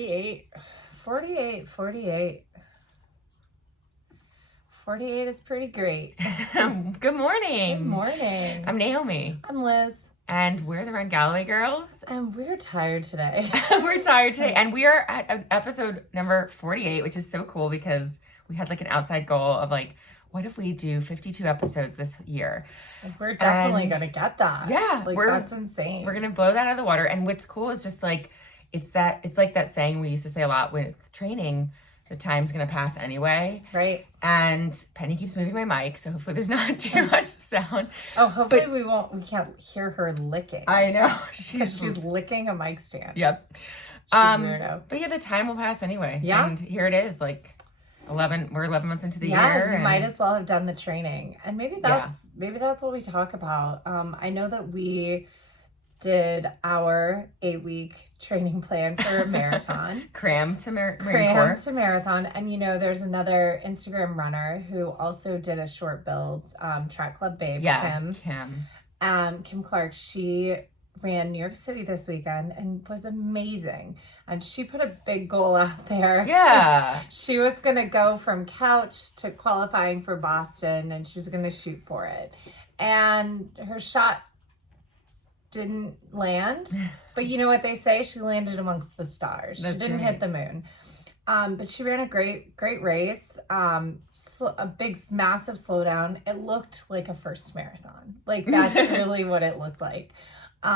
48, 48, 48. 48 is pretty great. Good morning. Good morning. I'm Naomi. I'm Liz. And we're the Run Galloway girls. And we're tired today. We're tired today. And we are at episode number 48, which is so cool because we had like an outside goal of like, what if we do 52 episodes this year? We're definitely going to get that. Yeah. That's insane. We're going to blow that out of the water. And what's cool is just like, it's like that saying we used to say a lot with training, the time's going to pass anyway. Right. And Penny keeps moving my mic, so hopefully there's not too much sound. Oh, hopefully we can't hear her licking. I know. She's licking a mic stand. Yep. She's weirdo. But yeah, the time will pass anyway. Yeah. And here it is, like we're 11 months into the year. Yeah, you might as well have done the training. And maybe that's what we talk about. I know that we did our 8-week training plan for a marathon. Cram to marathon. And there's another Instagram runner who also did a short builds, Track Club Babe, Kim Clark. She ran New York City this weekend and was amazing. And she put a big goal out there. Yeah. She was going to go from couch to qualifying for Boston, and she was going to shoot for it. And her shot didn't land, but you know what they say? She landed amongst the stars. She didn't hit the moon. But she ran a great race. A big, massive slowdown. It looked like a first marathon. Like that's really what it looked like.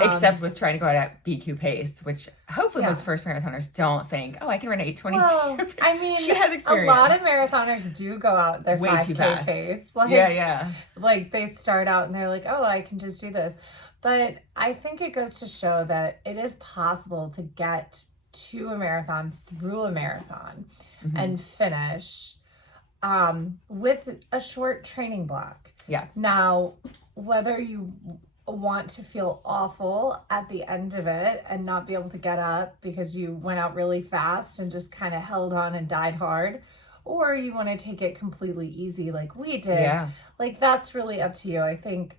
Except with trying to go out at BQ pace, which hopefully most first marathoners don't think, I can run 8:22. Well, I mean, she has experience. A lot of marathoners do go out their way 5K too fast pace. Like they start out and they're like, I can just do this. But I think it goes to show that it is possible to get to a marathon through a marathon and finish with a short training block. Yes. Now, whether you want to feel awful at the end of it and not be able to get up because you went out really fast and just kind of held on and died hard, or you want to take it completely easy like we did, like that's really up to you. I think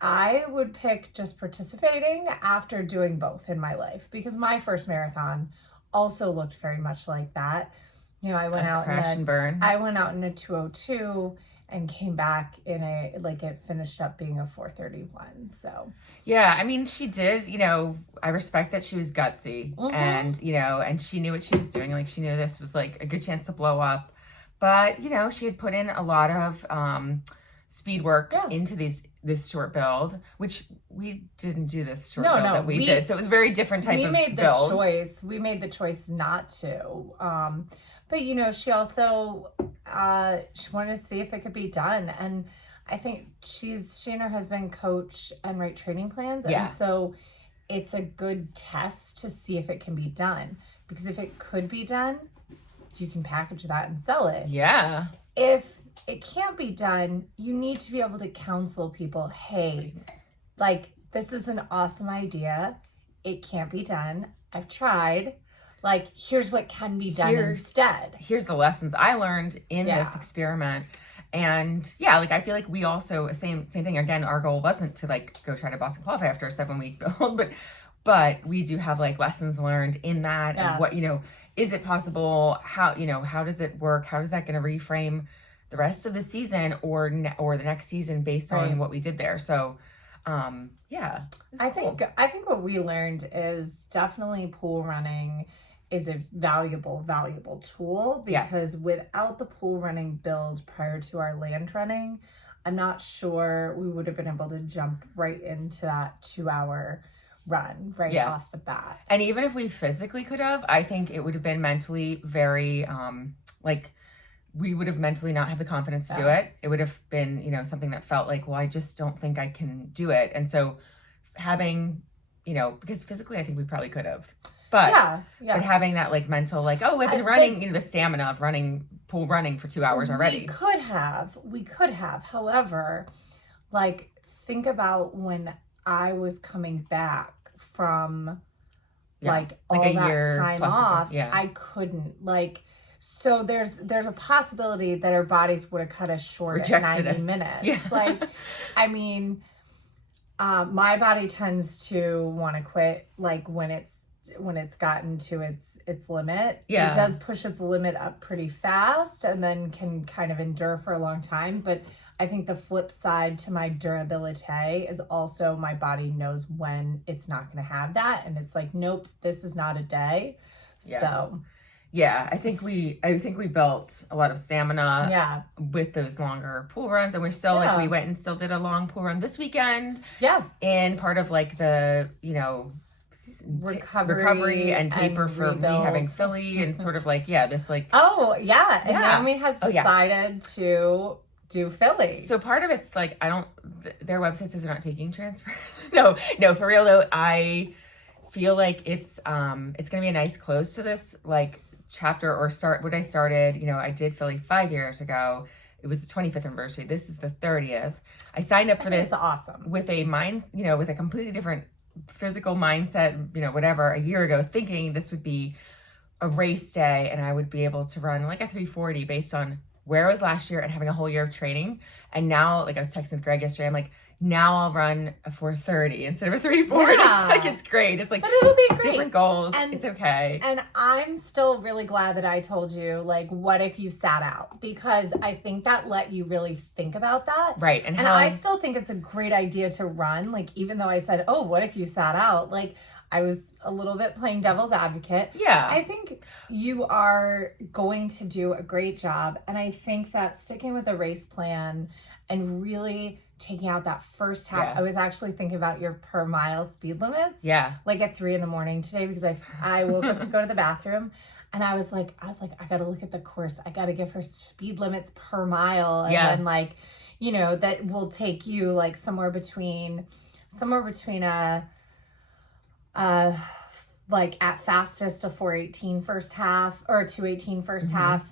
I would pick just participating after doing both in my life, because my first marathon also looked very much like that. I went out and burn. I went out in a 2:02 and came back in it finished up being a 4:31. So yeah, I mean, she did. I respect that she was gutsy and and she knew what she was doing. Like she knew this was like a good chance to blow up, but she had put in a lot of speed work into this short build, which we didn't do this short build that we did. So it was a very different type of build. We made the choice not to. But she also she wanted to see if it could be done. And I think she and her husband coach and write training plans. Yeah. And so it's a good test to see if it can be done. Because if it could be done, you can package that and sell it. Yeah. If it can't be done, you need to be able to counsel people, hey, like, this is an awesome idea. It can't be done. I've tried. Like, here's what can be done instead. Here's the lessons I learned in this experiment. And I feel like we also, same thing. Again, our goal wasn't to like go try to Boston qualify after a 7-week build, but we do have like lessons learned in that. And what, is it possible? How does it work? How is that going to reframe the rest of the season or the next season based on what we did there? So, I think what we learned is definitely pool running is a valuable tool, because without the pool running build prior to our land running, I'm not sure we would have been able to jump right into that 2-hour run off the bat. And even if we physically could have, I think it would have been mentally very we would have mentally not had the confidence to do it. It would have been, something that felt like, well, I just don't think I can do it. And so having, because physically I think we probably could have. But but having that like mental, like, I've been running, the stamina of pool running for 2 hours already. We could have. However, like, think about when I was coming back from like all a that year time off. I couldn't So there's a possibility that our bodies would have cut us short at 90 minutes. Yeah. Like, I mean, my body tends to want to quit, like, when it's when it's gotten to its limit. Yeah. It does push its limit up pretty fast and then can kind of endure for a long time. But I think the flip side to my durability is also my body knows when it's not going to have that. And it's like, nope, this is not a day. Yeah. So yeah, I think we built a lot of stamina yeah, with those longer pool runs, and we're still like, we went and still did a long pool run this weekend. Yeah. And part of like the, recovery and taper for rebuild. me having Philly and sort of like, this like. Oh, yeah. And Naomi has decided to do Philly. So part of it's like, their website says they're not taking transfers. No, for real though, I feel like it's going to be a nice close to this like chapter or start what I started. I did Philly 5 years ago. It was the 25th anniversary. This is the 30th. I signed up for this awesome with a with a completely different physical mindset, whatever, a year ago, thinking this would be a race day and I would be able to run like a 340 based on where I was last year and having a whole year of training. And now, like I was texting with Greg yesterday, I'm like, now I'll run a 430 instead of a 340. Yeah. Like, it's great. It's like, but it'll be great. Different goals. And, it's okay. And I'm still really glad that I told you, like, what if you sat out? Because I think that let you really think about that. Right. And I still think it's a great idea to run. Like, even though I said, oh, what if you sat out? Like, I was a little bit playing devil's advocate. Yeah. I think you are going to do a great job. And I think that sticking with a race plan and really taking out that first half. I was actually thinking about your per mile speed limits. Yeah. Like at 3 a.m. today because I woke up to go to the bathroom and I was like, I got to look at the course. I got to give her speed limits per mile. And then like, that will take you like somewhere between like at fastest a 418 first half or a 218 first half,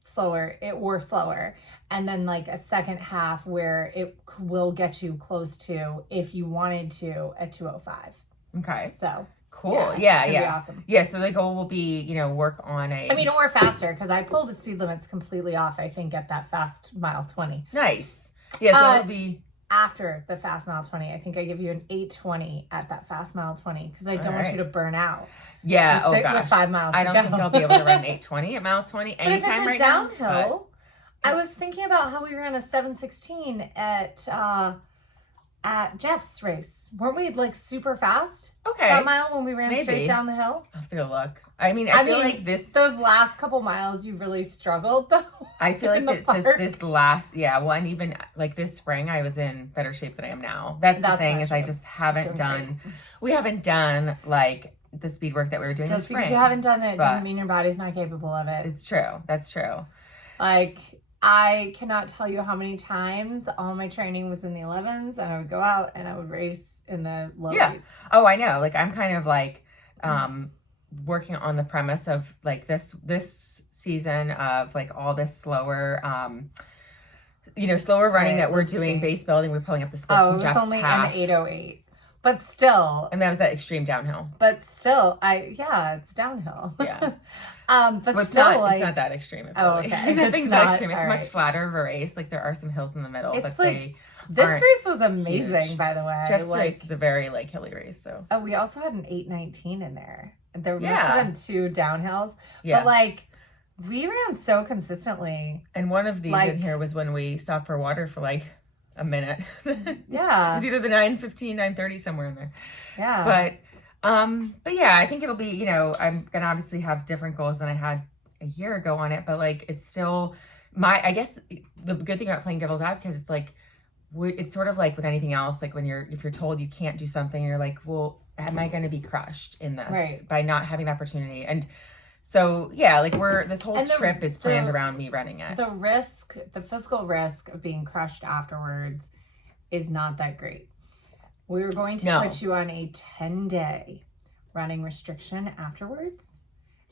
slower. And then like a second half where it will get you close to, if you wanted to, at 205. Okay. So cool. Yeah. Be awesome. Yeah. So the goal will be, work on or faster because I pulled the speed limits completely off, I think, at that fast mile 20. Nice. Yeah. So it'll be after the fast mile 20. I think I give you an 8:20 at that fast mile 20 because I don't want you to burn out. Yeah. Oh gosh. With 5 miles. I don't think I'll be able to run an 8:20 at mile 20 anytime right now. Downhill. I was thinking about how we ran a 7:16 at Jeff's race. Weren't we like super fast? Okay. That mile when we ran straight down the hill? I'll have to go look. I feel like those last couple miles you really struggled though. I feel like it's just this last, and even like this spring I was in better shape than I am now. That's the thing is I just we haven't done like the speed work that we were doing this spring. Just because you haven't done it doesn't mean your body's not capable of it. It's true. That's true. Like I cannot tell you how many times all my training was in the 11s and I would go out and I would race in the low weights. Oh, I know. Like I'm kind of like working on the premise of like this season of like all this slower slower running that we're doing base building. We're pulling up the splits from Jeff's only half. an 8:08. But still. And that was that extreme downhill. But still, it's downhill. Yeah. But still, it's not that extreme. Okay. Nothing's that extreme. It's much flatter of a race. Like there are some hills in the middle. It's like, this race was amazing, by the way. Jeff's race is a very like hilly race. So. Oh, we also had an 8:19 in there. There must have been 2 downhills. Yeah. But like, we ran so consistently. And one of these in here was when we stopped for water for like a minute. Yeah. It was either the 9:15, 9:30, somewhere in there. Yeah. But yeah, I think it'll be, I'm going to obviously have different goals than I had a year ago on it, but like, it's still I guess the good thing about playing devil's advocate is like, it's sort of like with anything else, like if you're told you can't do something, you're like, well, am I going to be crushed in this by not having the opportunity? And so, yeah, like this whole trip is planned around me running it. The physical risk of being crushed afterwards is not that great. We're going to put you on a 10-day running restriction afterwards,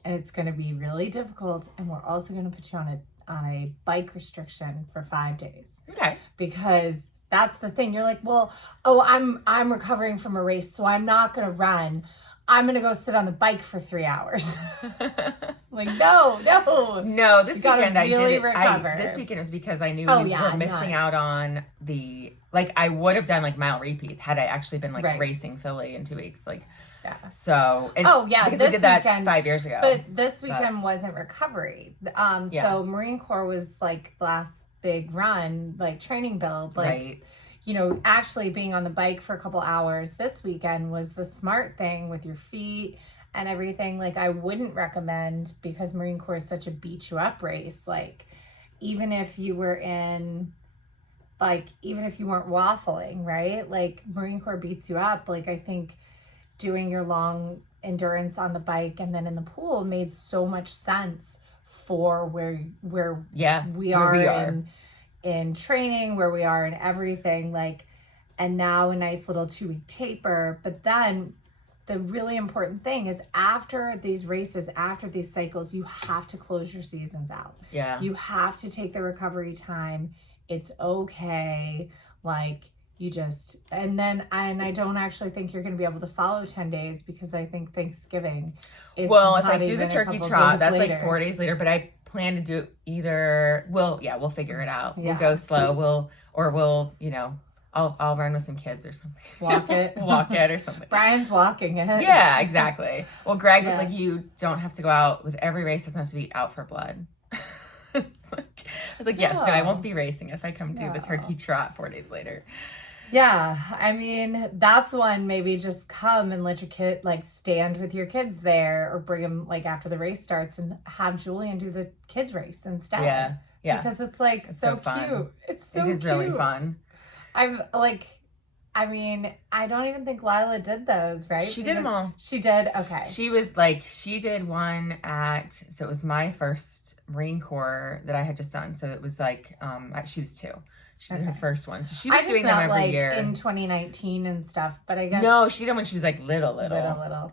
and it's going to be really difficult. And we're also going to put you on a bike restriction for 5 days. Okay. Because that's the thing. You're like, well, I'm recovering from a race, so I'm not going to run. I'm going to go sit on the bike for 3 hours. Like, no. This weekend I did it. This weekend was because I knew we were missing out on I would have done like mile repeats had I actually been like racing Philly in 2 weeks. Like, Yeah. So, because this we did that weekend, 5 years ago. But this weekend wasn't recovery. Yeah. So Marine Corps was like last big run, like training build, like, right. you know, actually being on the bike for a couple hours this weekend was the smart thing with your feet and everything. Like, I wouldn't recommend, because Marine Corps is such a beat you up race. Like, even if you were in, like, even if you weren't waffling, right? Like, Marine Corps beats you up. Like, I think doing your long endurance on the bike and then in the pool made so much sense for where we are in training, where we are in everything, like, and now a nice little 2-week taper. But then the really important thing is, after these races, after these cycles, you have to close your seasons out. Yeah. You have to take the recovery time. It's okay. Like, you just, and I don't actually think you're going to be able to follow 10 days, because I think Thanksgiving is, well, if I do the turkey trot, that's later. Like 4 days later, but I plan to do either, we'll figure it out. Yeah. We'll go slow. We'll, you know, I'll run with some kids or something. Walk it or something. Brian's walking it. Yeah, exactly. Well, Greg was like, you don't have to go out with every race. Doesn't have to be out for blood. I was like, yes, no, I won't be racing if I come do the turkey trot 4 days later. Yeah, I mean, that's one, maybe just come and let your kid, like, stand with your kids there, or bring them, like, after the race starts, and have Julian do the kids race instead. Yeah. Because it's, like, it's so cute. Fun. It's so cute. It is really fun. I mean, I don't even think Lila did those, right? She did them all. She did? Okay. She did one so it was my first Marine Corps that I had just done. So it was like, she was 2. She did her first one. So she was doing them every year. In 2019 and stuff, but I guess. No, she did them when she was like little.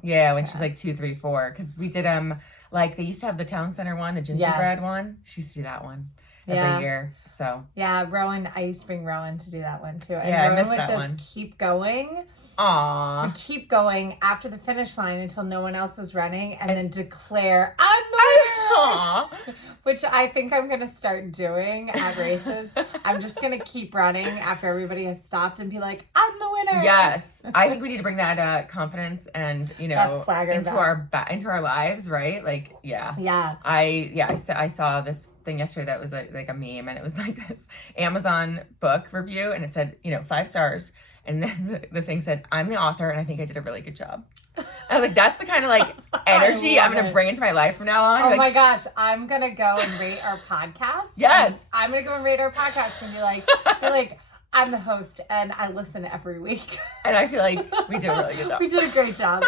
Yeah, when she was like 2, 3, 4. Because we did them, like, they used to have the town center one, the gingerbread one. She used to do that one every year. So. Yeah, Rowan, I used to bring Rowan to do that one too. And yeah, Rowan I missed would that just one. keep going. Aww. Would keep going after the finish line until no one else was running, and then declare, I'm the winner! Which I think I'm going to start doing at races. I'm just going to keep running after everybody has stopped and be like, I'm the winner! Yes. I think we need to bring that confidence and, you know, into our lives, right? Like, yeah. Yeah. I saw this thing yesterday that was like a meme, and it was like this Amazon book review, and it said, you know, 5 stars. And then the thing said, I'm the author, and I think I did a really good job. I was like, that's the kind of, like, energy I'm going to bring into my life from now on. Oh, like, my gosh. I'm going to go and rate our podcast. Yes. I'm going to go and rate our podcast and be like, I'm the host, and I listen every week. And I feel like we did a really good job. We did a great job.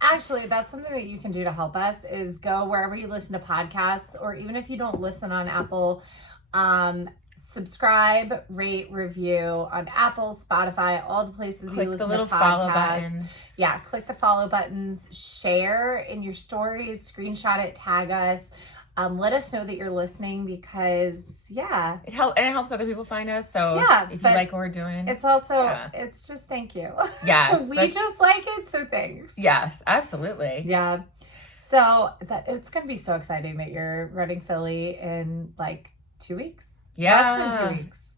Actually, that's something that you can do to help us, is go wherever you listen to podcasts, or even if you don't listen on Apple, subscribe, rate, review on Apple, Spotify, all the places you listen to podcasts. Click the little follow button. Yeah, click the follow buttons, share in your stories, screenshot it, tag us. Let us know that you're listening, because, it helps other people find us. So if you like what we're doing, it's also, it's just thank you. Yes. We just like it, so thanks. Yes, absolutely. Yeah. So it's going to be so exciting that you're running Philly in like 2 weeks. Yeah. Less than 2 weeks.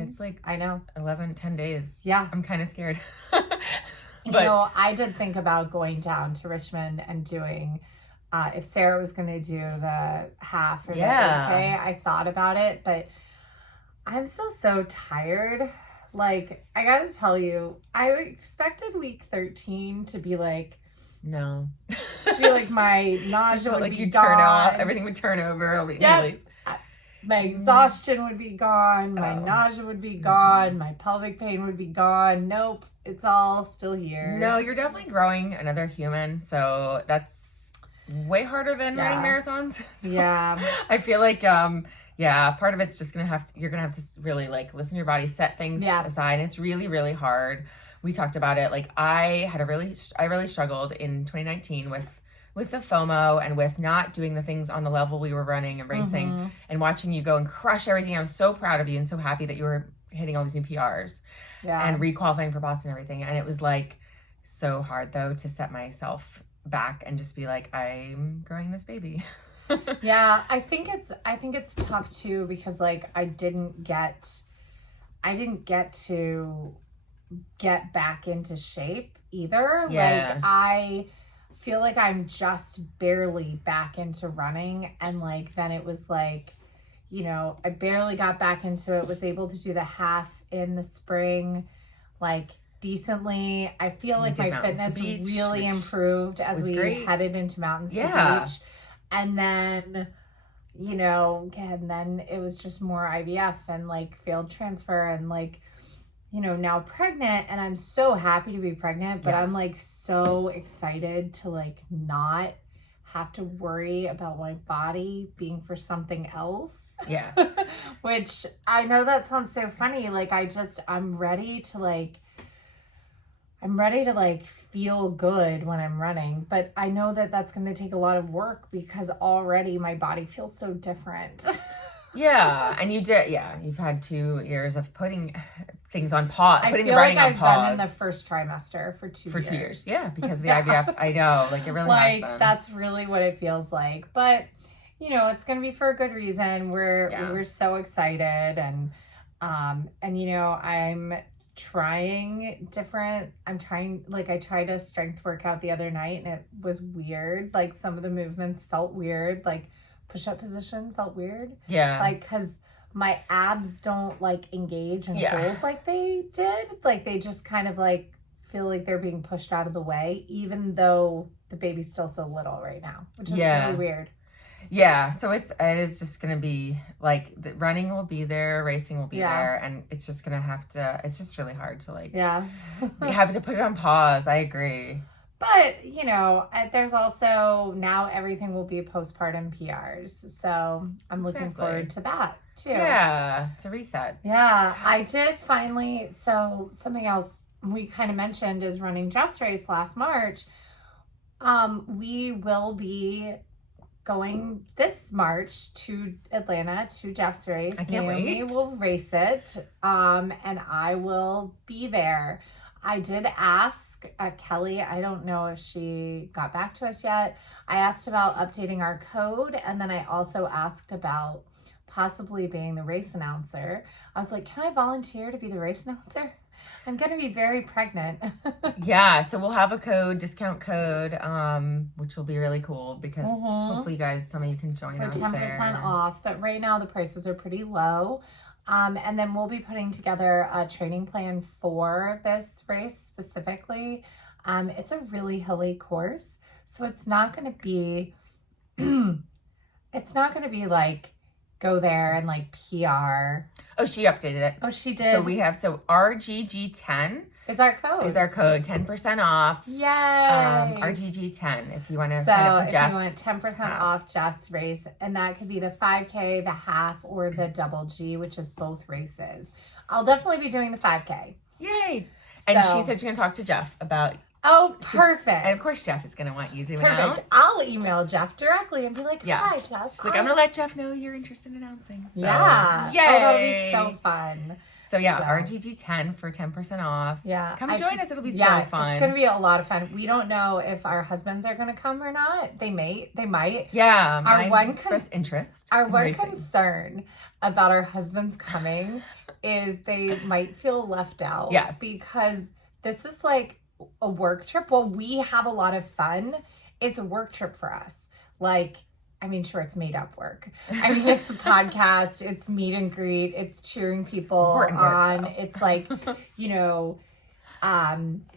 It's like, I know, 10 days. Yeah. I'm kind of scared. You know, I did think about going down to Richmond and doing, if Sarah was going to do the half or the 8K, I thought about it, but I'm still so tired. Like, I got to tell you, I expected week 13 to be like, no. To be like my nausea would be gone. Turn off, everything would turn over. My exhaustion would be gone. My nausea would be gone. My pelvic pain would be gone. Nope. It's all still here. No, you're definitely growing another human. So that's way harder than running marathons. So yeah. I feel like, part of it's just you're going to have to really like listen to your body, set things aside. And it's really, really hard. We talked about it. Like I really struggled in 2019 with the FOMO and with not doing the things on the level we were running and racing, and watching you go and crush everything. I was so proud of you and so happy that you were hitting all these new PRs and re-qualifying for Boston and everything. And it was like so hard though to set myself back and just be like, I'm growing this baby. Yeah, I think it's tough too, because like I didn't get to get back into shape either. Yeah. Like, I feel like I'm just barely back into running. And like, then it was like, you know, I barely got back into it, was able to do the half in the spring, like decently. I feel like my fitness really improved as we headed into Mountains to Beach. And then, you know, and then it was just more IVF and like failed transfer and like, you know, now pregnant, and I'm so happy to be pregnant, but I'm like so excited to like not have to worry about my body being for something else. Yeah. Which I know that sounds so funny. Like I'm ready to feel good when I'm running, but I know that that's going to take a lot of work because already my body feels so different. Yeah, and you've had 2 years of putting things on pause, putting the running running on pause. pause. I've been in the first trimester for 2 years. 2 years, yeah, because of the IVF. I know, like it really has been. That's really what it feels like. But you know, it's going to be for a good reason. We're so excited, and you know, I tried a strength workout the other night, and it was weird. Like some of the movements felt weird, like push-up position felt weird. Yeah. Like, because my abs don't like engage and hold like they did. Like they just kind of like feel like they're being pushed out of the way, even though the baby's still so little right now, which is really weird. Yeah, so it is just gonna be like the running will be there, racing will be there, and it's just gonna have to. It's just really hard to like. Yeah. You have to put it on pause. I agree. But, you know, there's also now everything will be postpartum PRs. So I'm looking forward to that too. Yeah, it's a reset. Yeah, I did finally. So something else we kind of mentioned is running Jeff's race last March. We will be going this March to Atlanta to Jeff's race. I can't wait. Naomi will race it, and I will be there. I did ask Kelly, I don't know if she got back to us yet. I asked about updating our code, and then I also asked about possibly being the race announcer. I was like, can I volunteer to be the race announcer? I'm going to be very pregnant. Yeah, so we'll have a discount code, which will be really cool because hopefully you guys, some of you can join us there. For 10% off, but right now the prices are pretty low. And then we'll be putting together a training plan for this race specifically. It's a really hilly course, so it's not going to be, like go there and like PR. Oh, she updated it. Oh, she did. So we have RGG10 is our code. 10% off. Yay! RGG10 if you want to sign up for Jeff's. If you want 10% off Jeff's race, and that could be the 5K, the half, or the double G, which is both races. I'll definitely be doing the 5K. Yay! And she said she's going to talk to Jeff about. Oh, perfect. And of course, Jeff is going to want you to announce. I'll email Jeff directly and be like, hi, Jeff. She's like, I'm going to let Jeff know you're interested in announcing. So, yeah. Yay. Oh, that'll be so fun. So RGG10 for 10% off. Yeah. Come join us. It'll be so fun. It's going to be a lot of fun. We don't know if our husbands are going to come or not. They might. Yeah. Our one expressed interest. Our one concern about our husbands coming is they might feel left out. Yes. Because this is like a work trip. Well, we have a lot of fun. It's a work trip for us. Like, I mean, sure, it's made up work. I mean, it's a podcast, it's meet and greet, it's cheering people on. It's like, you know,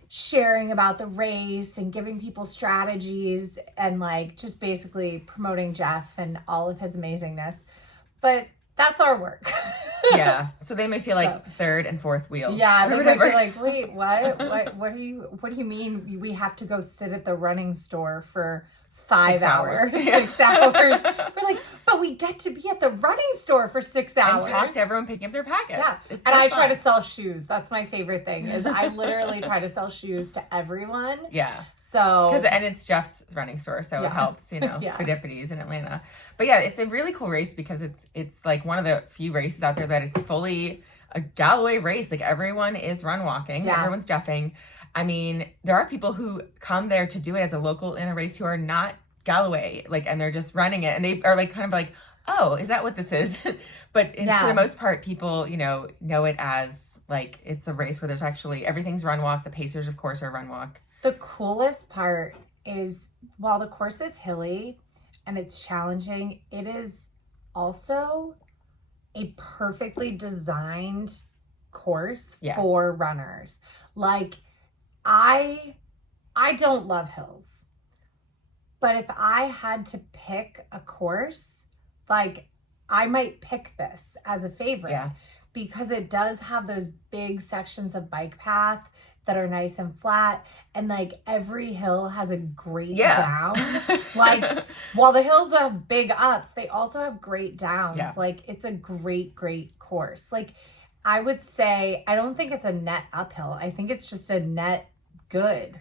sharing about the race and giving people strategies and like just basically promoting Jeff and all of his amazingness. But that's our work. Yeah. So they may feel like third and fourth wheels. Yeah, they might be like, wait, what do you mean we have to go sit at the running store for 5 hours, 6 hours. We're like, but we get to be at the running store for 6 hours. And talk to everyone picking up their packets. Yeah. It's and I try to sell shoes. That's my favorite thing is I literally try to sell shoes to everyone. Yeah. So. And it's Jeff's running store. So it helps, you know, for deputies in Atlanta. But yeah, it's a really cool race because it's like one of the few races out there that it's fully a Galloway race. Like everyone is run walking. Yeah. Everyone's Jeffing. I mean, there are people who come there to do it as a local in a race who are not Galloway, like, and they're just running it, and they are like kind of like, oh, is that what this is? But for the most part, people, know it as like it's a race where there's actually everything's run walk. The pacers, of course, are run walk. The coolest part is while the course is hilly and it's challenging, it is also a perfectly designed course for runners. Like I don't love hills, but if I had to pick a course, like I might pick this as a favorite because it does have those big sections of bike path that are nice and flat, and like every hill has a great down. Like while the hills have big ups, they also have great downs. Like it's a great course. Like I would say I don't think it's a net uphill. I think it's just a net good.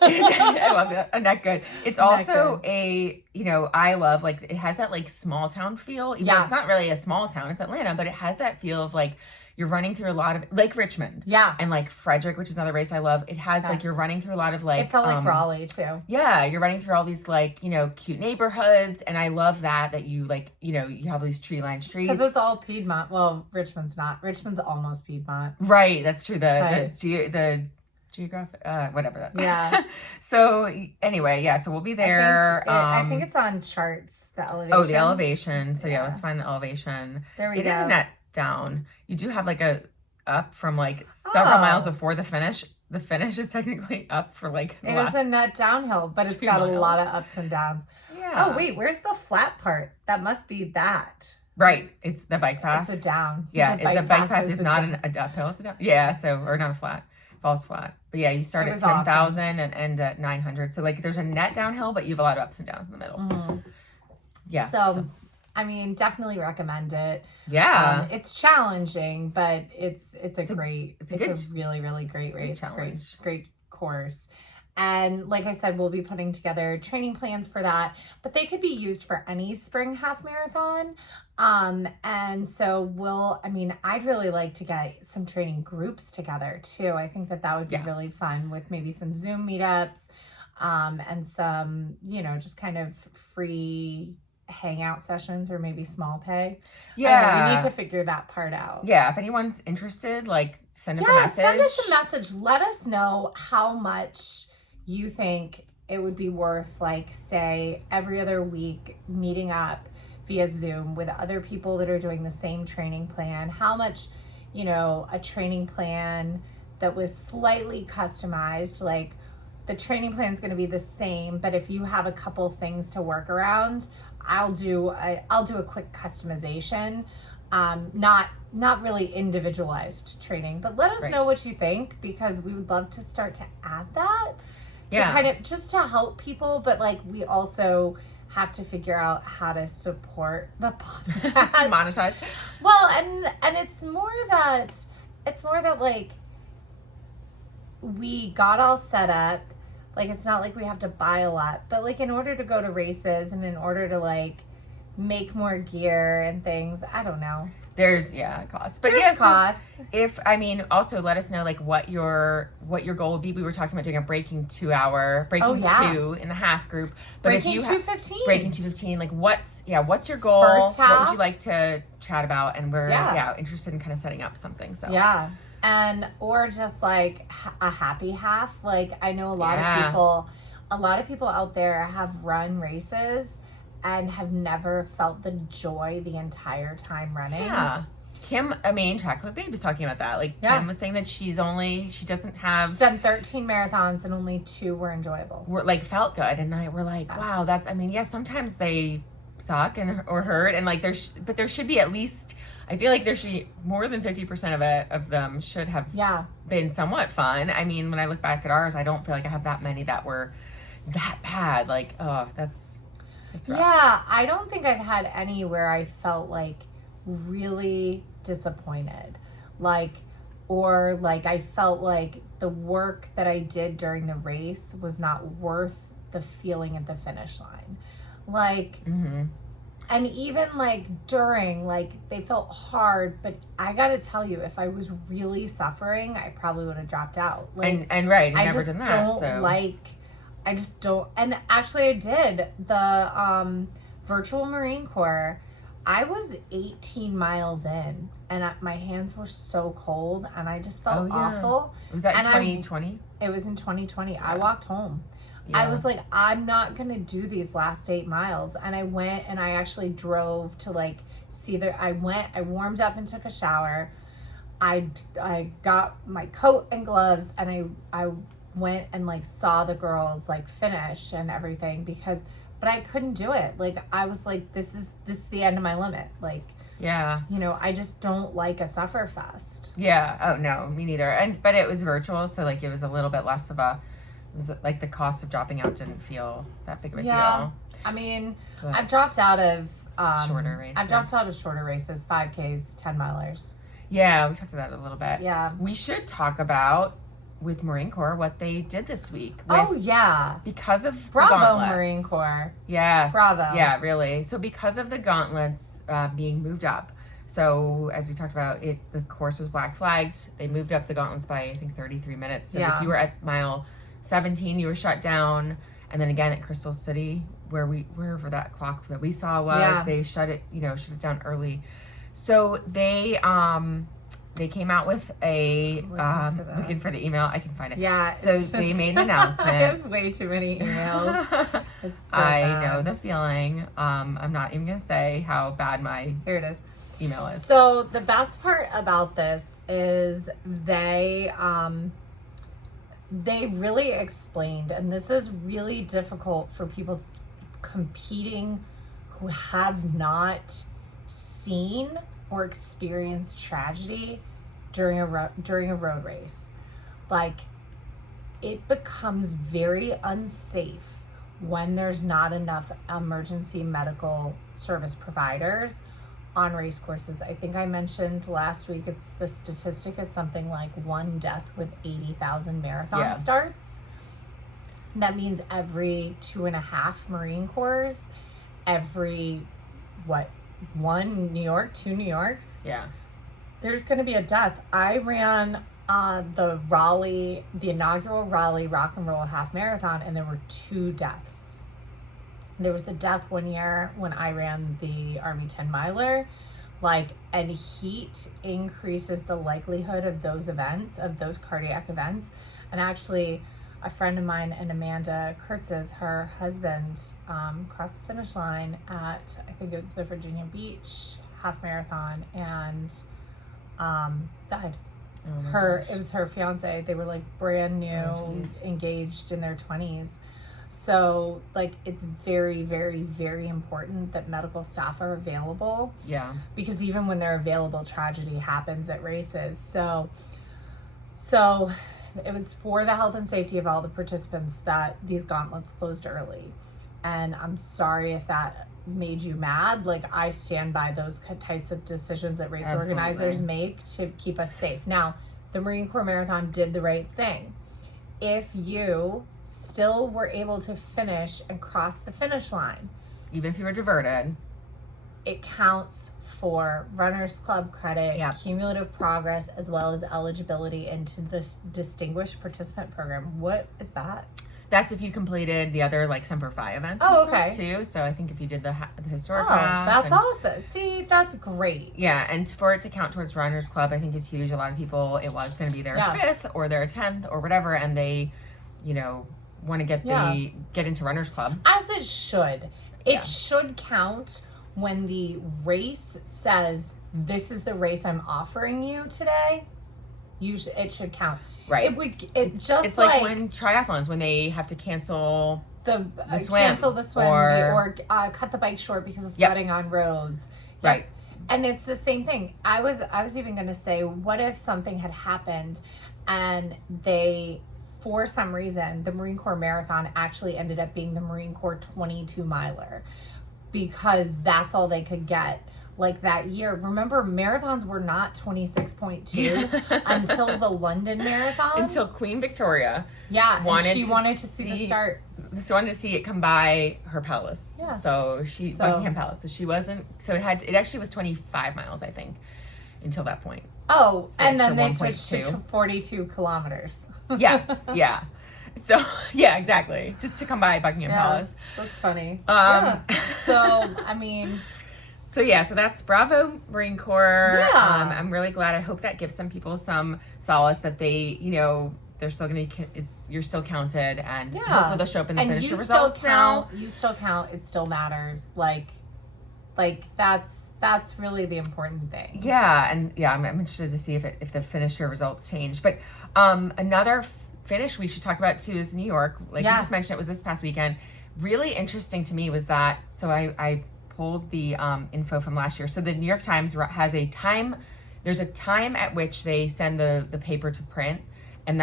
I love that. A net good. It's also a, I love, like, it has that, like, small town feel. Even though it's not really a small town. It's Atlanta, but it has that feel of, like, you're running through a lot of, like, Richmond. Yeah. And, like, Frederick, which is another race I love. It has, like, you're running through a lot of, like... It felt like Raleigh, too. Yeah. You're running through all these, like, cute neighborhoods. And I love that you, like, you have these tree-lined streets. Because it's all Piedmont. Well, Richmond's not. Richmond's almost Piedmont. Right. That's true. The geographic, whatever that. Yeah. So anyway, so we'll be there. I think it's on charts, the elevation. Oh, the elevation. So let's find the elevation. There we go. It is a net down. You do have like a up from like several miles before the finish. The finish is technically up for like it is a net downhill, but it's got a lot of ups and downs. Yeah. Oh wait, where's the flat part? That must be that. Right. It's the bike path. It's a down. Yeah. The bike path is not an uphill. It's a down. Yeah. So, or not a flat. Falls flat. But yeah, you start at 10,000 and end at 900. So like there's a net downhill, but you have a lot of ups and downs in the middle. Mm-hmm. Yeah. So I mean, definitely recommend it. Yeah. It's challenging, but it's a really, really great race. Great course. And like I said, we'll be putting together training plans for that, but they could be used for any spring half marathon. And so I'd really like to get some training groups together too. I think that would be really fun with maybe some Zoom meetups, and some, just kind of free hangout sessions or maybe small pay. Yeah. We need to figure that part out. Yeah. If anyone's interested, like send us a message. Send us a message. Let us know how much you think it would be worth, like, say, every other week meeting up via Zoom with other people that are doing the same training plan. How much, a training plan that was slightly customized, like the training plan is going to be the same, but if you have a couple things to work around, I'll do a quick customization. Not really individualized training, but let us know what you think, because we would love to start to add that to kind of just to help people, but like we also have to figure out how to support the podcast. Monetize. Well, and it's more that like we got all set up. Like it's not like we have to buy a lot, but like in order to go to races and in order to like make more gear and things, I don't know. There's costs. But costs. Also let us know like what your goal would be. We were talking about doing a breaking 2 2 in the half group. But breaking 2:15. Breaking 2:15. Like what's your goal? First half. What would you like to chat about? And we're interested in kind of setting up something. So and or just like a happy half. Like I know a lot of people out there have run races and have never felt the joy the entire time running. Yeah. Kim, Track Club Babe was talking about that. Like, Kim was saying that she's done 13 marathons and only 2 were enjoyable. Felt good. And we're like, wow, that's, sometimes they suck or hurt. And like, but there should be at least, I feel like there should be more than 50% of them should have been somewhat fun. When I look back at ours, I don't feel like I have that many that were that bad. Like, oh, that's rough. Yeah, I don't think I've had any where I felt like really disappointed. Or I felt like the work that I did during the race was not worth the feeling at the finish line. And even during, they felt hard, but I gotta tell you, if I was really suffering, I probably would have dropped out. And right, you never done that. I just don't. And actually, I did the virtual Marine Corps. I was 18 miles in, and my hands were so cold, and I just felt awful. Was that in 2020? It was in 2020. Yeah. I walked home. Yeah. I was like, I'm not going to do these last 8 miles. And I went and I actually drove to like see I warmed up and took a shower. I got my coat and gloves, and I went and like saw the girls like finish and everything but I couldn't do it. Like, I was like, this is the end of my limit. Like, yeah, you know, I just don't like a sufferfest. Yeah. Oh no, me neither. But it was virtual, so like it was a little bit less of a. It was like the cost of dropping out didn't feel that big of a deal. I mean, I've dropped out of shorter races. I've dropped out of shorter races, 5Ks, 10 milers. Yeah, we talked about it a little bit. Yeah, we should talk about with Marine Corps what they did this week. Because of Bravo, the gauntlets. Marine Corps. Yes. Bravo. Yeah, really. So because of the gauntlets being moved up. So as we talked about, the course was black flagged. They moved up the gauntlets by I think 33 minutes. So if you were at mile 17, you were shut down. And then again at Crystal City, wherever that clock that we saw was, they shut it down early. So they came out with looking for the email. I can find it. Yeah. So they made an announcement. I have way too many emails. It's so bad. know the feeling. I'm not even gonna say how bad my here it is email is. So the best part about this is they really explained, and this is really difficult for people competing who have not seen or experienced tragedy during a road race. Like, it becomes very unsafe when there's not enough emergency medical service providers on race courses. I think I mentioned last week, the statistic is something like 1 death with 80,000 marathon starts. That means every 2.5 Marine Corps, every 1 New York, 2 New Yorks. Yeah. There's going to be a death. I ran the inaugural Raleigh Rock and Roll Half Marathon, and there were 2 deaths. There was a death one year when I ran the Army 10 miler. And heat increases the likelihood of those events, of those cardiac events. And actually, a friend of mine, and Amanda Kurtz's, her husband, crossed the finish line at, I think it was the Virginia Beach half marathon, and died. It was her fiance. They were like brand new, engaged in their 20s. So like, it's very, very, very important that medical staff are available. Yeah. Because even when they're available, tragedy happens at races. So it was for the health and safety of all the participants that these gauntlets closed early. And I'm sorry if that made you mad. Like, I stand by those types of decisions that race organizers make to keep us safe. Now, the Marine Corps Marathon did the right thing. If you still were able to finish and cross the finish line, even if you were diverted, it counts for Runners Club credit, cumulative progress, as well as eligibility into this Distinguished Participant Program. What is that? That's if you completed the other like Semper Fi events. Too. So I think if you did the historic half. That's awesome. See, that's great. Yeah, and for it to count towards Runners Club, I think is huge. A lot of people, it was going to be their 5th or their 10th or whatever, and they, want to get into Runners Club. As it should. It should count when the race says, this is the race I'm offering you today. It should count. Right. It's like when triathlons, when they have to cancel the swim, or cut the bike short because of flooding on roads. Right. And it's the same thing. I was even going to say, what if something had happened and for some reason, the Marine Corps Marathon actually ended up being the Marine Corps 22 miler, because that's all they could get. Like that year, remember, marathons were not 26.2 until the London Marathon. Until Queen Victoria. Yeah, wanted to see the start. She wanted to see it come by her palace. Yeah. So Buckingham Palace. So she wasn't. So it actually was 25 miles, I think, until that point. Oh, so and then they switched to 42 kilometers. Yes. Yeah. So yeah, exactly. Just to come by Buckingham Palace. That's funny. So I mean. So yeah, so that's Bravo Marine Corps. Yeah. I'm really glad. I hope that gives some people some solace that they, they're still going to be, you're still counted, and hopefully they'll show up in the finisher results now. You still count. It still matters. Like that's really the important thing. Yeah, and I'm interested to see if the finisher results change. But another finish we should talk about too is New York. Like you just mentioned, it was this past weekend. Really interesting to me was that. So I pulled the info from last year. So the New York Times has a time. There's a time at which they send the paper to print, and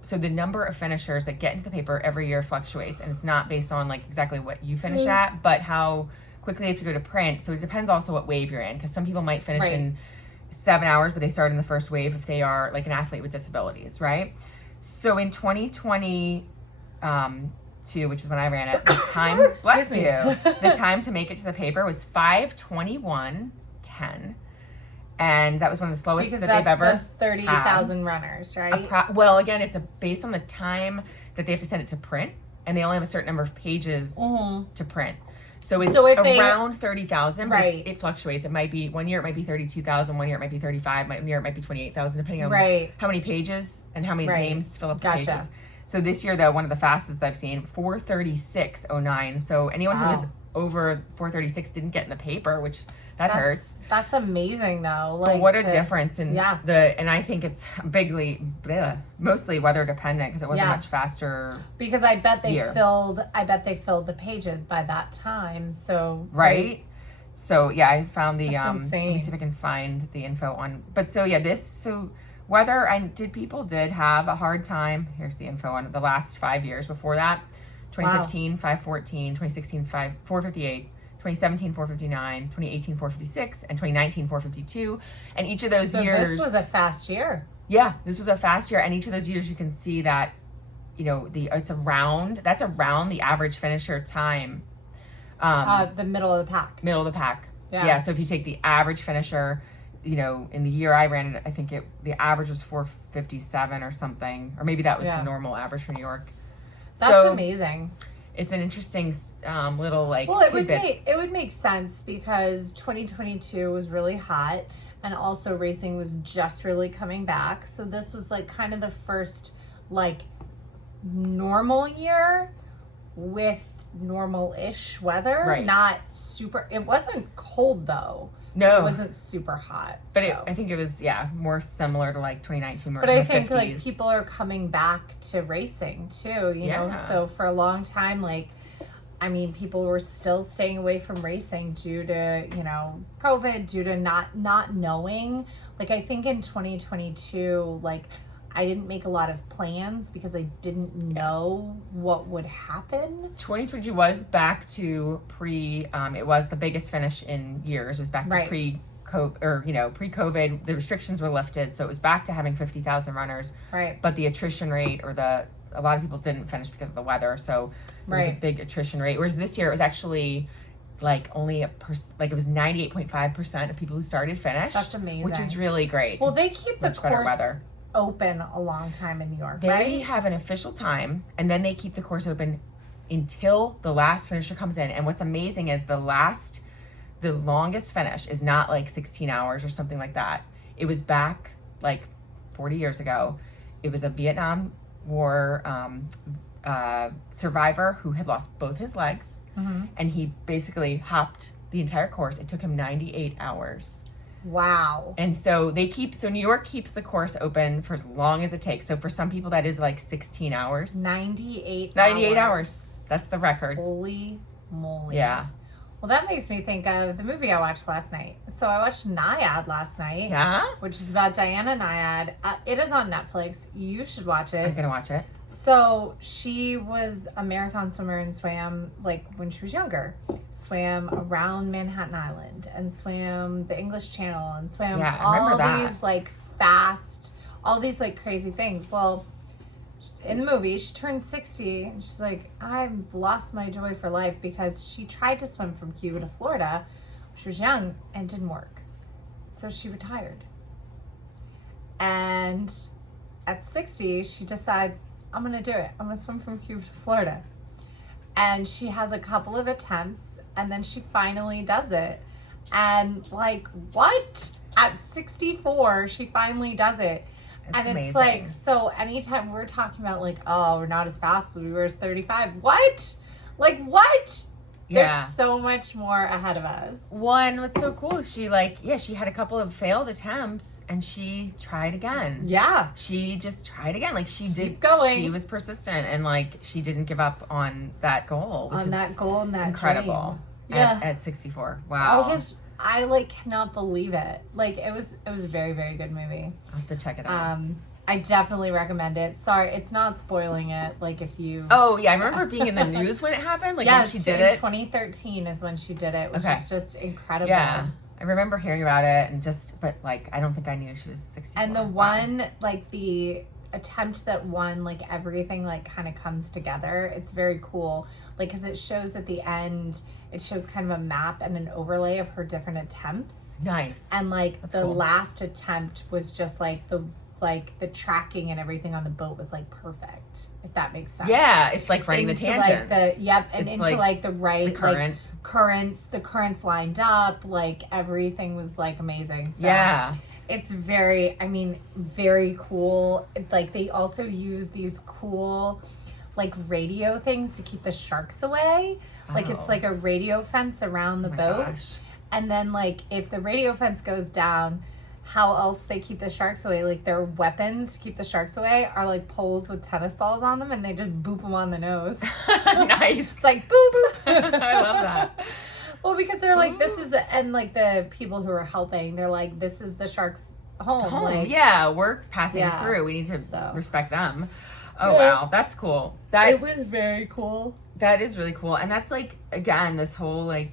so the number of finishers that get into the paper every year fluctuates, and it's not based on like exactly what you finish at, but how quickly they have to go to print. So it depends also what wave you're in, because some people might finish in 7 hours, but they start in the first wave if they are like an athlete with disabilities, right? So in 2020. Which is when I ran it. The time, bless you. The time to make it to the paper was 5:21:10, and that was one of the slowest because that they've ever. 30,000 runners, right? Well, again, it's based on the time that they have to send it to print, and they only have a certain number of pages to print. So it's around 30,000, but it fluctuates. It might be 1 year it might be 32,000, 1 year it might be 35, 1 year it might be 28,000, depending on how many pages and how many names fill up the pages. So this year, though, one of the fastest I've seen, 4:36:09. So anyone who was over 4:36 didn't get in the paper, which hurts. That's amazing, though. Like, but what a difference in and I think it's mostly weather dependent, because it was a much faster. Because I bet they filled the pages by that time. So So I found the insane. Let me see if I can find the info on. But weather, people did have a hard time. Here's the info on the last 5 years before that. 2015, 5:14, 2016, 4:58, 2017, 4:59, 2018, 4:56, and 2019, 4:52. And each of those years. So this was a fast year. Yeah, this was a fast year. And each of those years you can see that, that's around the average finisher time. The middle of the pack. Middle of the pack. Yeah, so if you take the average finisher, in the year I ran it, I think the average was 4:57 or something, or maybe that was the normal average for New York. That's amazing. It's an interesting little tidbit. It would make sense because 2022 was really hot, and also racing was just really coming back. So this was like kind of the first like normal year with normal-ish weather. Right. Not super. It wasn't cold though. No, it wasn't super hot. But I think it was more similar to like 2019. But I think 50s. Like people are coming back to racing too. You know, so for a long time, people were still staying away from racing due to COVID, due to not knowing. Like I think in 2022, I didn't make a lot of plans because I didn't know what would happen. 2020 was back to it was the biggest finish in years. It was back to pre-COVID. The restrictions were lifted, so it was back to having 50,000 runners. Right. But the attrition rate, a lot of people didn't finish because of the weather, so there was a big attrition rate. Whereas this year it was actually only it was 98.5% of people who started finished. That's amazing. Which is really great. Well, they keep the course open a long time in New York, They have an official time, and then they keep the course open until the last finisher comes in. And what's amazing is the longest finish is not 16 hours or something like that. It was back 40 years ago. It was a Vietnam War survivor who had lost both his legs, and he basically hopped the entire course. It took him 98 hours. Wow. And so New York keeps the course open for as long as it takes. So for some people that is 16 hours. 98 hours. That's the record. Holy moly. Yeah. Well, that makes me think of the movie I watched last night. So I watched Naiad last night. Yeah? Which is about Diana Naiad. It is on Netflix. You should watch it. I'm going to watch it. So she was a marathon swimmer and swam when she was younger. Swam around Manhattan Island and swam the English Channel and swam these fast, all these crazy things. Well, in the movie, she turned 60 and she's like, I've lost my joy for life because she tried to swim from Cuba to Florida when she was young and it didn't work. So she retired. And at 60, she decides, I'm going to do it. I'm going to swim from Cuba to Florida. And she has a couple of attempts, and then she finally does it. And like, what? At 64, she finally does it. It's and it's amazing. like, so anytime we're talking about like, oh, we're not as fast as we were as 35. What? Like, what? Yeah. There's so much more ahead of us. What's so cool is she had a couple of failed attempts and she tried again. Yeah. She just tried again. Like she did. Keep going. She was persistent and like she didn't give up on that goal. Which on that goal and that incredible. Dream. Yeah. At 64. Wow. I like cannot believe it. Like it was a very, very good movie. I'll have to check it out. I definitely recommend it. Sorry, it's not spoiling it. Like if you... Oh, yeah. I remember being in the news when it happened. Like when she did it. 2013 is when she did it, which is just incredible. Yeah. I remember hearing about it but like, I don't think I knew she was 64. And the one, like the attempt that won, like everything like kind of comes together. It's very cool. Like, because it shows at the end, it shows kind of a map and an overlay of her different attempts. Nice. And like That's the cool. last attempt was just like the tracking and everything on the boat was like perfect, if that makes sense. Yeah, it's like running into the tangents. And into like the right the current. like currents. The currents lined up. Like everything was like amazing. So yeah. it's very cool. Like they also use these cool like radio things to keep the sharks away. Like it's like a radio fence around the boat. Gosh. And then like if the radio fence goes down, how else they keep the sharks away? Like their weapons to keep the sharks away are like poles with tennis balls on them, and they just boop them on the nose. Nice. It's like boop. I love that. Well, because they're like, this is and like the people who are helping, they're like, this is the sharks' home. Like, yeah, we're passing through. We need to respect them. Oh, wow. That's cool. It was very cool. That is really cool. And that's like, again, this whole like,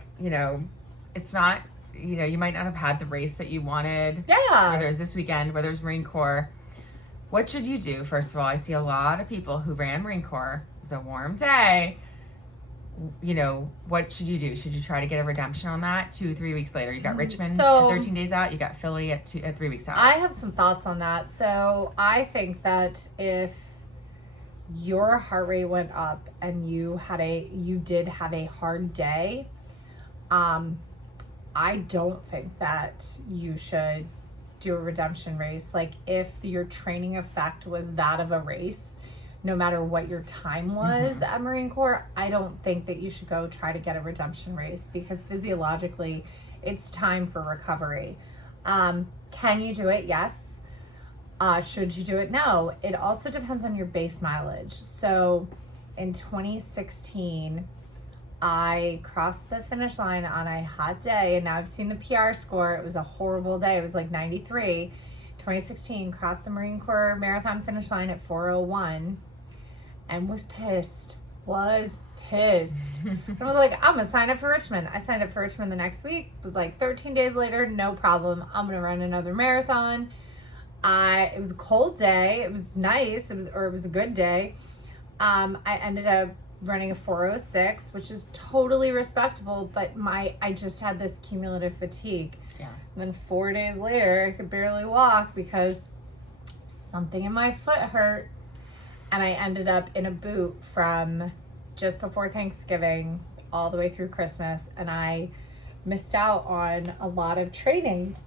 it's not, you might not have had the race that you wanted. Yeah. Whether it's this weekend, whether it's Marine Corps. What should you do? First of all, I see a lot of people who ran Marine Corps. It's a warm day. What should you do? Should you try to get a redemption on that 2-3 weeks later? You got Richmond at 13 days out. You got Philly at 3 weeks out. I have some thoughts on that. So I think that if your heart rate went up and you did have a hard day, I don't think that you should do a redemption race. Like if your training effect was that of a race, no matter what your time was at Marine Corps, I don't think that you should go try to get a redemption race, because physiologically it's time for recovery. Can you do it? Yes. Should you do it? No. It also depends on your base mileage. So in 2016, I crossed the finish line on a hot day, and now I've seen the PR score. It was a horrible day. It was like 93. 2016, crossed the Marine Corps marathon finish line at 4:01 and was pissed. And I was like, I'm going to sign up for Richmond. I signed up for Richmond the next week. It was like 13 days later, no problem. I'm going to run another marathon. It was a cold day. It was nice. It was a good day. I ended up running a 4:06, which is totally respectable, but I just had this cumulative fatigue. Yeah. And then 4 days later, I could barely walk because something in my foot hurt. And I ended up in a boot from just before Thanksgiving all the way through Christmas. And I missed out on a lot of training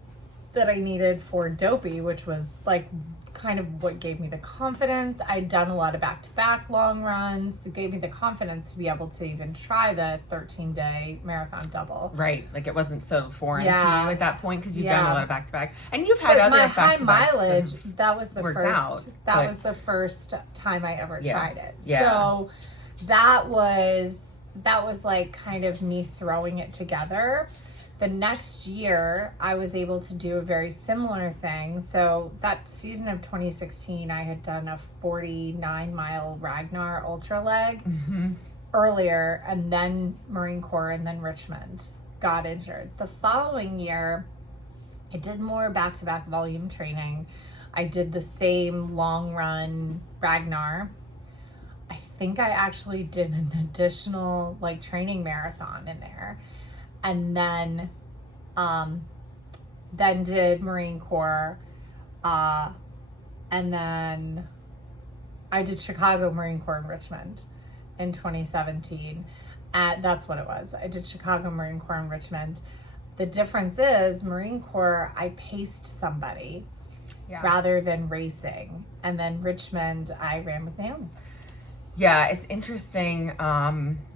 that I needed for Dopey, which was like kind of what gave me the confidence. I'd done a lot of back-to-back long runs. It gave me the confidence to be able to even try the 13-day marathon double. Right. Like it wasn't so foreign to you at that point because you've done a lot of back-to-back. And you've had but other my back-to-backs. high mileage, that was the was the first time I ever tried it. Yeah. So that was like kind of me throwing it together. The next year, I was able to do a very similar thing. So that season of 2016, I had done a 49-mile Ragnar ultra leg earlier, and then Marine Corps, and then Richmond. Got injured. The following year, I did more back-to-back volume training. I did the same long run Ragnar. I think I actually did an additional like training marathon in there. And then did Marine Corps, and then I did Chicago, Marine Corps, and Richmond in 2017. That's what it was. I did Chicago, Marine Corps, and Richmond. The difference is Marine Corps, I paced somebody rather than racing. And then Richmond, I ran with Naomi. Yeah, it's interesting. I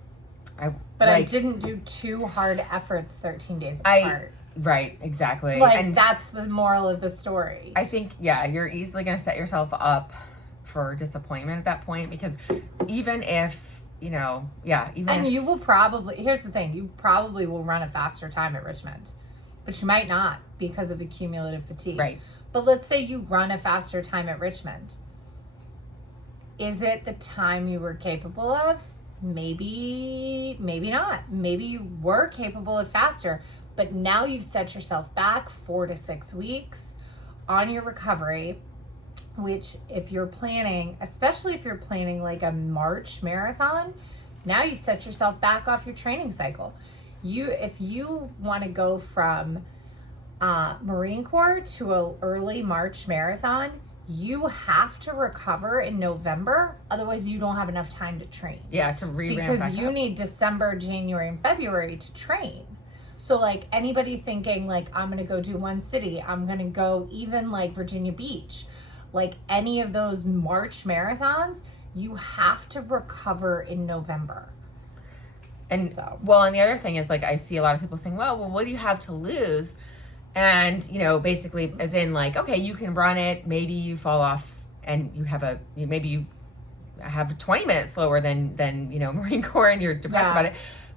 didn't do 2 hard efforts 13 days apart. Right, exactly. Like, and that's the moral of the story. I think, you're easily going to set yourself up for disappointment at that point, because even if, you will probably, here's the thing, you probably will run a faster time at Richmond, but you might not because of the cumulative fatigue. Right. But let's say you run a faster time at Richmond. Is it the time you were capable of? Maybe not. Maybe you were capable of faster, but now you've set yourself back 4 to 6 weeks on your recovery, which if you're planning, especially if you're planning like a March marathon, now you set yourself back off your training cycle. If you want to go from Marine Corps to an early March marathon, you have to recover in November. Otherwise, you don't have enough time to train. Yeah, to revamp because back you up. need December, January, and February to train. So like anybody thinking like, I'm going to go do one city, I'm going to go even like Virginia Beach, like any of those March marathons, you have to recover in November. And and the other thing is, like, I see a lot of people saying, well, what do you have to lose? And, basically as in like, okay, you can run it, maybe you fall off and you have maybe you have 20 minutes slower than Marine Corps and you're depressed about it.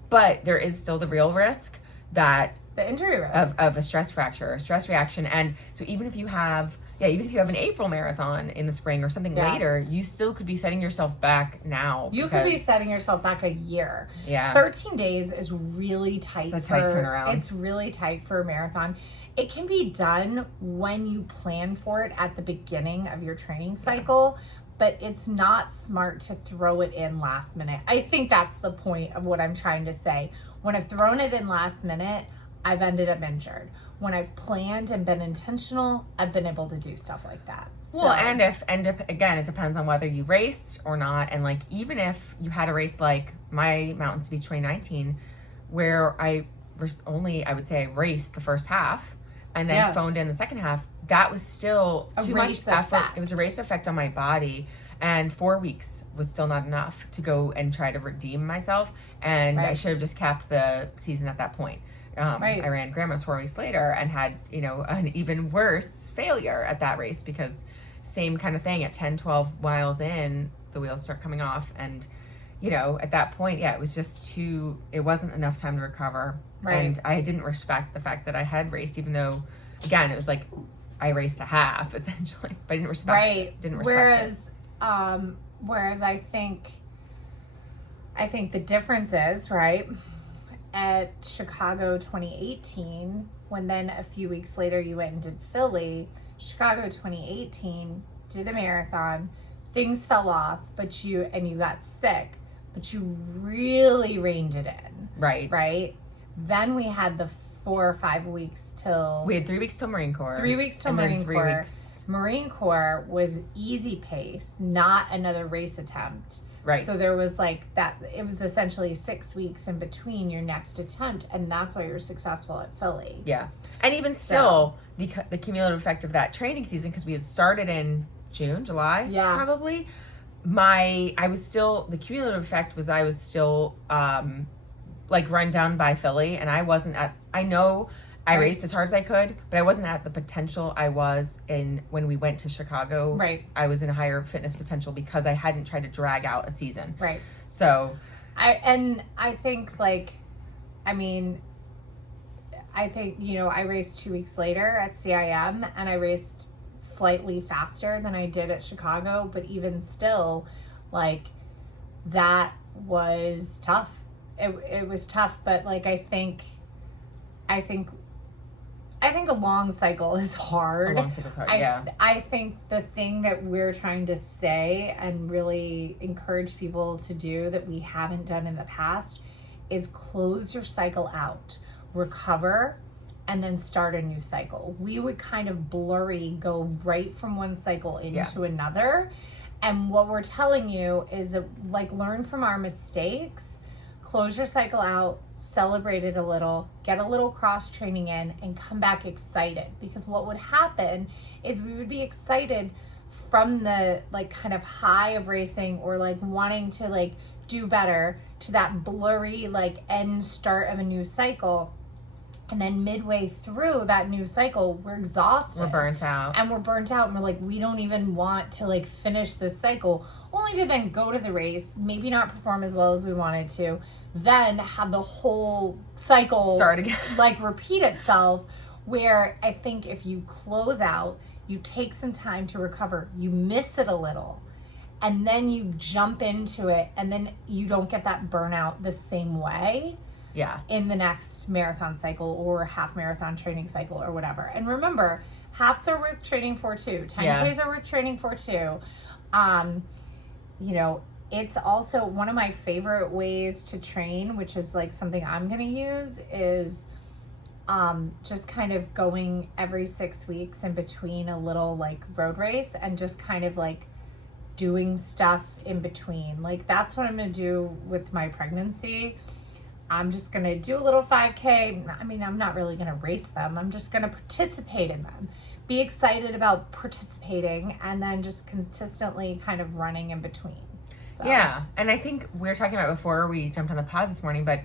But there is still the real risk that the injury risk of a stress fracture, a stress reaction. And so even if you have an April marathon in the spring or something later, you still could be setting yourself back now. You could be setting yourself back a year. Yeah. 13 days is really tight. It's a tight turnaround. It's really tight for a marathon. It can be done when you plan for it at the beginning of your training cycle, but it's not smart to throw it in last minute. I think that's the point of what I'm trying to say. When I've thrown it in last minute, I've ended up injured. When I've planned and been intentional, I've been able to do stuff like that. Well, and if again, it depends on whether you raced or not. And like, even if you had a race like my Mountains Beach 2019, where I would say I raced the first half and then phoned in the second half, that was still too much effort. It was a race effect on my body. And 4 weeks was still not enough to go and try to redeem myself. And I should have just capped the season at that point. I ran Grandma's 4 weeks later and had, an even worse failure at that race, because same kind of thing at 10, 12 miles in, the wheels start coming off. And, at that point, it was just it wasn't enough time to recover. Right. And I didn't respect the fact that I had raced, even though, again, it was like I raced a half essentially, but I didn't respect it. Whereas I think the difference is, right, at Chicago 2018, when then a few weeks later you went and did Philly, Chicago 2018 did a marathon, things fell off, but you got sick, but you really reined it in. Right? Then we had the 4 or 5 weeks till... We had 3 weeks till Marine Corps. 3 weeks till Marine Corps. Marine Corps was easy pace, not another race attempt. Right. So there was like that, it was essentially 6 weeks in between your next attempt, and that's why you're successful at Philly. Yeah. And even still, the cumulative effect of that training season, because we had started in June, July, probably. The cumulative effect was I was still run down by Philly, and I wasn't I raced as hard as I could, but I wasn't at the potential I was in when we went to Chicago. Right. I was in a higher fitness potential because I hadn't tried to drag out a season. Right. So I think I raced 2 weeks later at CIM, and I raced slightly faster than I did at Chicago, but even still, like, that was tough. It was tough, but like I think a long cycle is hard. A long cycle is hard, I think the thing that we're trying to say and really encourage people to do that we haven't done in the past is close your cycle out, recover, and then start a new cycle. We would kind of blurry go right from one cycle into another. And what we're telling you is that, like, learn from our mistakes, close your cycle out, celebrate it a little, get a little cross training in, and come back excited. Because what would happen is we would be excited from the, like, kind of high of racing, or like wanting to like do better, to that blurry like end start of a new cycle. And then midway through that new cycle, we're exhausted. We're burnt out. And we're like, we don't even want to like finish this cycle, only to then go to the race, maybe not perform as well as we wanted to, then have the whole cycle start again, like repeat itself. Where I think if you close out, you take some time to recover, you miss it a little, and then you jump into it, and then you don't get that burnout the same way. Yeah. In the next marathon cycle or half marathon training cycle or whatever. And remember, halves are worth training for too. 10Ks are worth training for too. You know, it's also one of my favorite ways to train, which is like something I'm going to use, is just kind of going every 6 weeks in between a little like road race, and just kind of like doing stuff in between. Like, that's what I'm going to do with my pregnancy. I'm just going to do a little 5K. I mean, I'm not really going to race them. I'm just going to participate in them. Be excited about participating, and then just consistently kind of running in between. So. Yeah. And I think we were talking about before we jumped on the pod this morning, but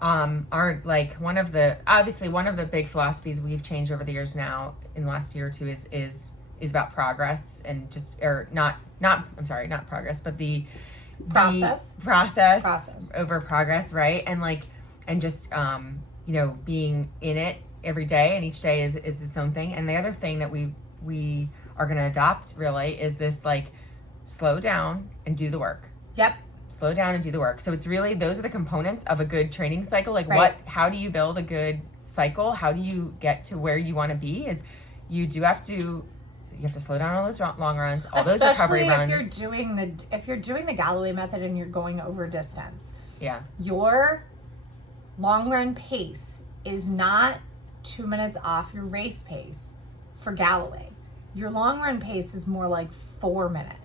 our, like, one of the big philosophies we've changed over the years now in the last year or two is about progress, and just, or not progress, but the process over progress, right? And like, and just you know, being in it every day, and each day is its own thing. And the other thing that we are going to adopt really is this, like, slow down and do the work. Yep. Slow down and do the work. So it's really, those are the components of a good training cycle. Like, right. How do you build a good cycle? How do you get to where you want to be? Is you have to slow down all those long runs, all those recovery runs. Especially if you're doing the Galloway method and you're going over distance. Yeah. Your long run pace is not 2 minutes off your race pace for Galloway. Your long run pace is more like 4 minutes.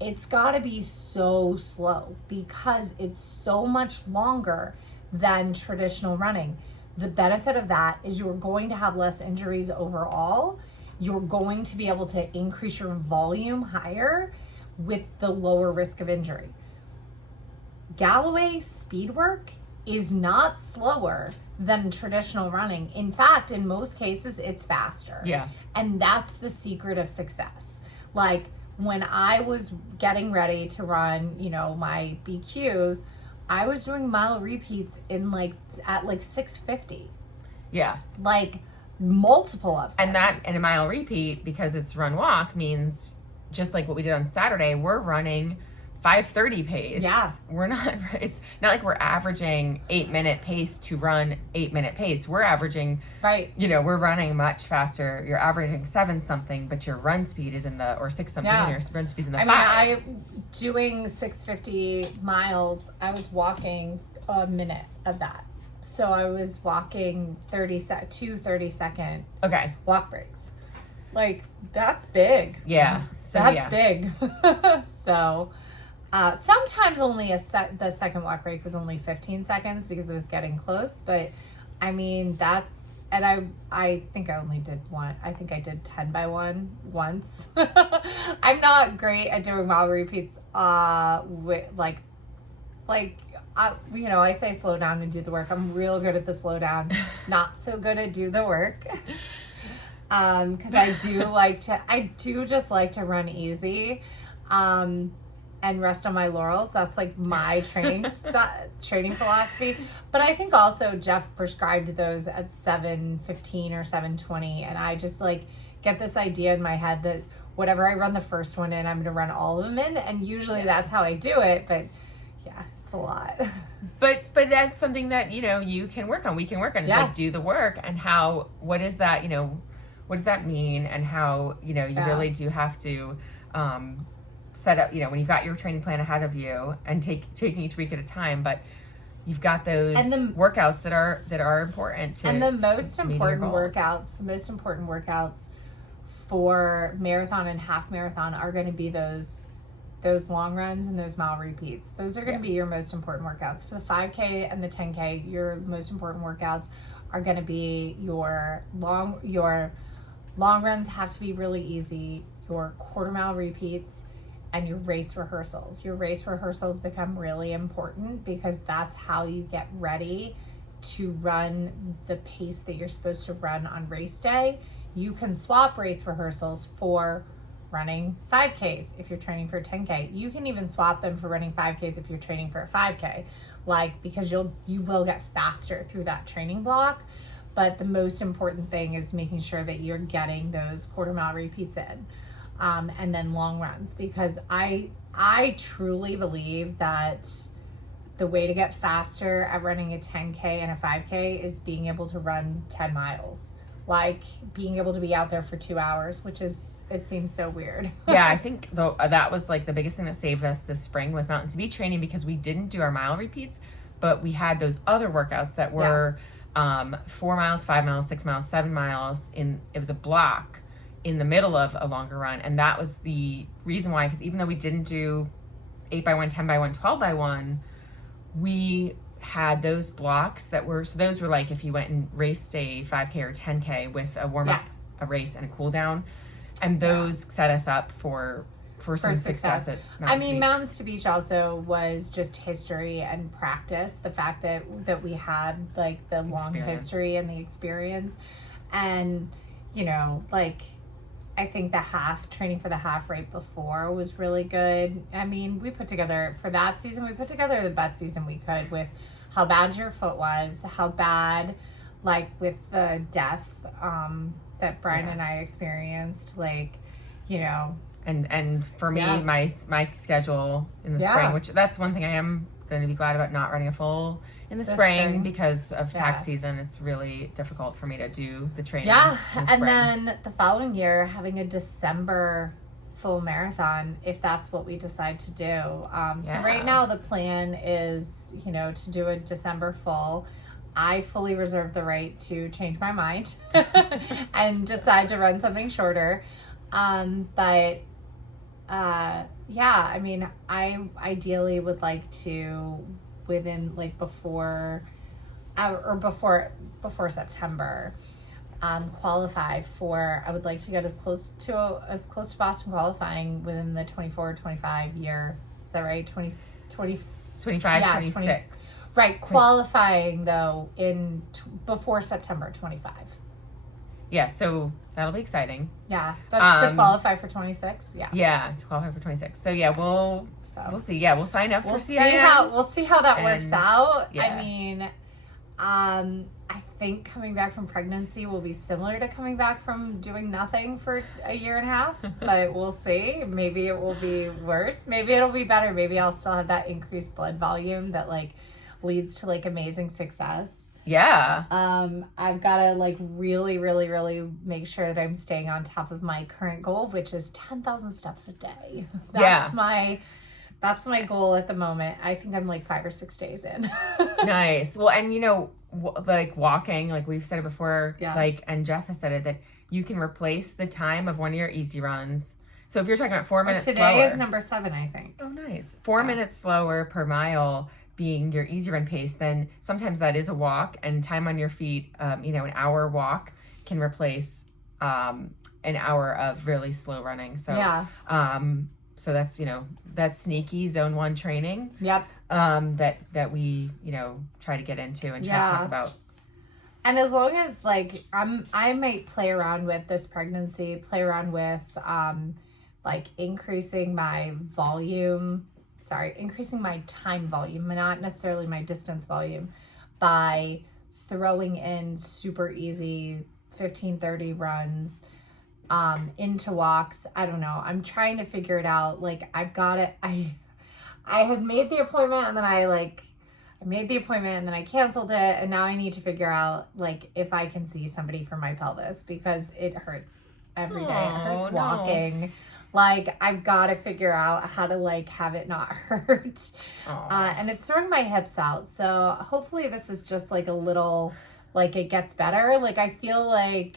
It's got to be so slow because it's so much longer than traditional running. The benefit of that is you're going to have less injuries overall. You're going to be able to increase your volume higher with the lower risk of injury. Galloway speed work is not slower than traditional running. In fact, in most cases, it's faster. Yeah. And that's the secret of success. Like, when I was getting ready to run, you know, my BQs, I was doing mile repeats at 6:50. Yeah. Like, multiple of them. And a mile repeat, because it's run walk, means just like what we did on Saturday, we're running 5:30 pace. Yeah. It's not like we're averaging 8-minute pace to run 8-minute pace. We're averaging, right. You know, we're running much faster. You're averaging 7 something, but your run speed is or 6 something, and your run speed is in the 5s. Doing 650 miles, I was walking a minute of that. So I was walking 2 30-second walk breaks. Like, that's big. Yeah. So, that's big. So sometimes only the second walk break was only 15 seconds because it was getting close. But I mean, and I think I only did one. I think I did 10 by 1 once. I'm not great at doing mile repeats with you know, I say slow down and do the work. I'm real good at the slow down, not so good at do the work. Because I do just like to run easy, and rest on my laurels. That's like my training philosophy. But I think also Jeff prescribed those at 7:15 or 7:20, and I just like get this idea in my head that whatever I run the first one in, I'm going to run all of them in, and usually that's how I do it. But yeah, it's a lot. But that's something that, you know, you can work on. We can work on. It's like, do the work, and what is that, you know, what does that mean, and how, you know, you really do have to set up, you know, when you've got your training plan ahead of you, and taking each week at a time, but you've got those workouts that are important to, and the most important workouts for marathon and half marathon are going to be those those long runs and those mile repeats. Those are going to be your most important workouts. For the 5K and the 10K, your most important workouts are going to be your long runs have to be really easy, your quarter mile repeats, and your race rehearsals. Your race rehearsals become really important because that's how you get ready to run the pace that you're supposed to run on race day. You can swap race rehearsals for running 5Ks if you're training for a 10K. You can even swap them for running 5Ks if you're training for a 5K, because you will get faster through that training block. But the most important thing is making sure that you're getting those quarter mile repeats in, and then long runs, because I truly believe that the way to get faster at running a 10K and a 5K is being able to run 10 miles. Like being able to be out there for 2 hours, it seems so weird. Yeah, I think though that was like the biggest thing that saved us this spring with Mountain to Beat training, because we didn't do our mile repeats, but we had those other workouts that were 4 miles, 5 miles, 6 miles, 7 miles. It was a block in the middle of a longer run, and that was the reason why. Because even though we didn't do 8x1, 10x1, 12x1, we had those blocks those were like if you went and raced a 5K or 10K with a warm-up, a race, and a cool down, and those set us up for some success at Mountains to Beach also was just history and practice. The fact that we had like the long history and the experience, and I think training for the half right before was really good. I mean, we put together the best season we could with how bad your foot was, how bad, with the death that Brian and I experienced, And for me, my schedule in the spring, which that's one thing I am going to be glad about not running a full in the spring because of tax season. It's really difficult for me to do the training. Yeah, and then the following year having a December full marathon, if that's what we decide to do. So right now the plan is, to do a December full. I fully reserve the right to change my mind and decide to run something shorter. I ideally would like to within before September qualify for. I would like to get as close to Boston qualifying within the 24-25 year. Is that right? 25, 26. Right, qualifying though before September 25. Yeah, so that'll be exciting. Yeah, that's to qualify for 26. Yeah. Yeah, to qualify for 26. So yeah, we'll see. Yeah, we'll sign up for CIM. We'll see how that works out. Yeah. I mean, I think coming back from pregnancy will be similar to coming back from doing nothing for a year and a half, but we'll see. Maybe it will be worse. Maybe it'll be better. Maybe I'll still have that increased blood volume that leads to amazing success. Yeah. I've got to really, really, really make sure that I'm staying on top of my current goal, which is 10,000 steps a day. That's my goal at the moment. I think I'm 5 or 6 days in. Nice. Well, and walking, we've said it before, and Jeff has said it, that you can replace the time of one of your easy runs. So if you're talking about 4 minutes slower. Today is number 7, I think. Oh, nice. 4 minutes slower per mile being your easy run pace, then sometimes that is a walk, and time on your feet, an hour walk can replace an hour of really slow running. So so that's sneaky zone 1 training. Yep. That we try to get into and try to talk about. And as long as I might play around with this pregnancy, increasing my time volume, not necessarily my distance volume, by throwing in super easy 15-30 runs into walks. I don't know. I'm trying to figure it out. I've got it. I had made the appointment and then I made the appointment and then I canceled it, and now I need to figure out if I can see somebody for my pelvis because it hurts every day. It hurts walking. I've got to figure out how to have it not hurt. And it's throwing my hips out. So hopefully this is just a little, it gets better. I feel like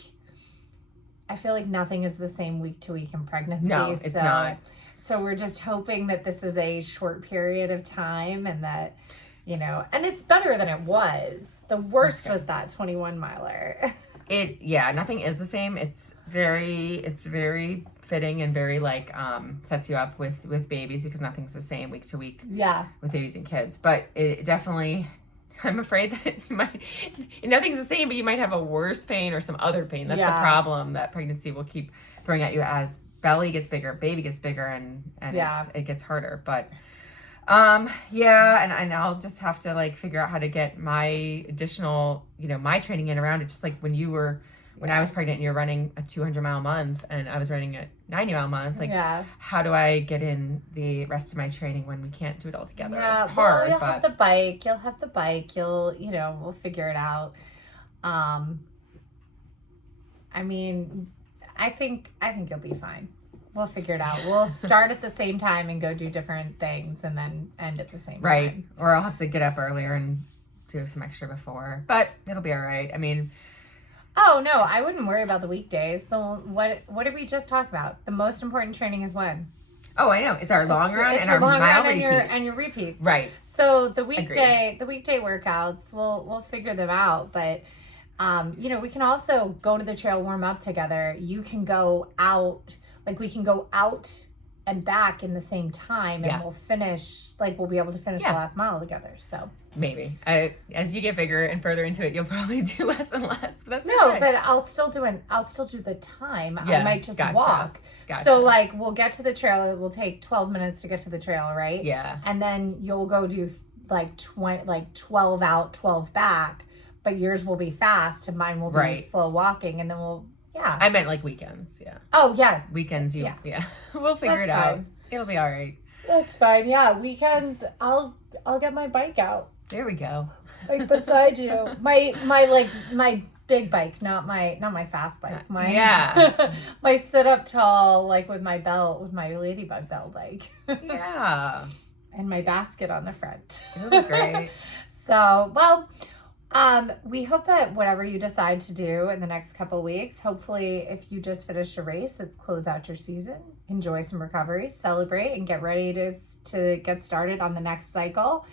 nothing is the same week to week in pregnancy. No, it's not. So we're just hoping that this is a short period of time and that, and it's better than it was. The worst was that 21 miler. Nothing is the same. It's very fitting and very sets you up with babies because nothing's the same week to week. Yeah. With babies and kids, but it definitely, I'm afraid that nothing's the same, but you might have a worse pain or some other pain. That's the problem that pregnancy will keep throwing at you as belly gets bigger, baby gets bigger, and it gets harder. But and I'll just have to figure out how to get my additional, my training in around it. Just like when I was pregnant and you're running a 200-mile month and I was running a 90-mile month, how do I get in the rest of my training when we can't do it all together? Yeah, it's hard. You'll have the bike. We'll figure it out. I think you'll be fine. We'll figure it out. We'll start at the same time and go do different things and then end at the same time. Right. Or I'll have to get up earlier and do some extra before. But it'll be all right. Oh, no, I wouldn't worry about the weekdays. What did we just talk about? The most important training is when? Oh, I know. It's our long run and our mile repeats. And your repeats. Right. So the weekday workouts, we'll figure them out. But, we can also go to the trail, warm up together. You can go out, we can go out and back in the same time and we'll finish, we'll be able to finish the last mile together. So maybe as you get bigger and further into it, you'll probably do less and less, but that's no, okay. But I'll still do the time. I might just walk. Gotcha. So we'll get to the trail. It will take 12 minutes to get to the trail, right? Yeah. And then you'll go do 12 out, 12 back, but yours will be fast and mine will be slow walking, and then I meant weekends. Yeah. Oh yeah. Weekends. We'll figure it out. It'll be all right. That's fine. Yeah. Weekends. I'll get my bike out. There we go. Beside you. My big bike, not my fast bike. My sit up tall, with my belt, with my ladybug bell bike. Yeah. And my basket on the front. It'll be great. So, we hope that whatever you decide to do in the next couple of weeks, hopefully if you just finished a race, let's close out your season, enjoy some recovery, celebrate, and get ready to get started on the next cycle.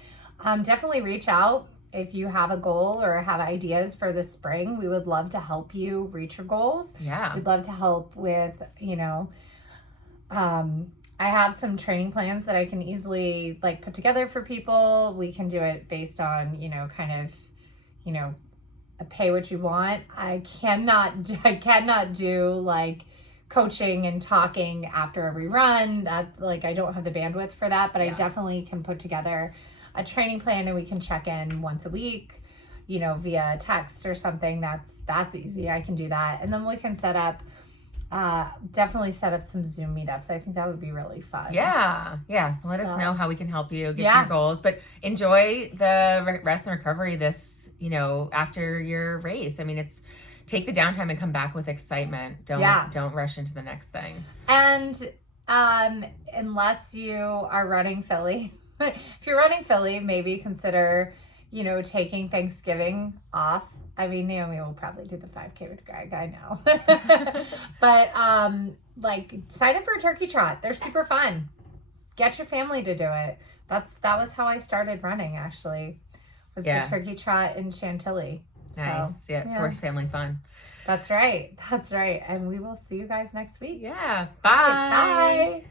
Definitely reach out if you have a goal or have ideas for the spring. We would love to help you reach your goals. Yeah. We'd love to help with, I have some training plans that I can easily put together for people. We can do it based on, pay what you want. I cannot do coaching and talking after every run. That I don't have the bandwidth for that, but I definitely can put together a training plan and we can check in once a week, via text or something. That's easy. I can do that. And then we can definitely set up some Zoom meetups. I think that would be really fun. Yeah. Let us know how we can help you get your goals, but enjoy the rest and recovery this, after your race. It's take the downtime and come back with excitement. Don't rush into the next thing. And unless you are running Philly, if you're running Philly, maybe consider, taking Thanksgiving off. Naomi will probably do the 5K with Greg, I know. But, sign up for a turkey trot. They're super fun. Get your family to do it. That was how I started running, actually, was the turkey trot in Chantilly. Nice. So, forced family fun. That's right. And we will see you guys next week. Yeah. Bye. Bye.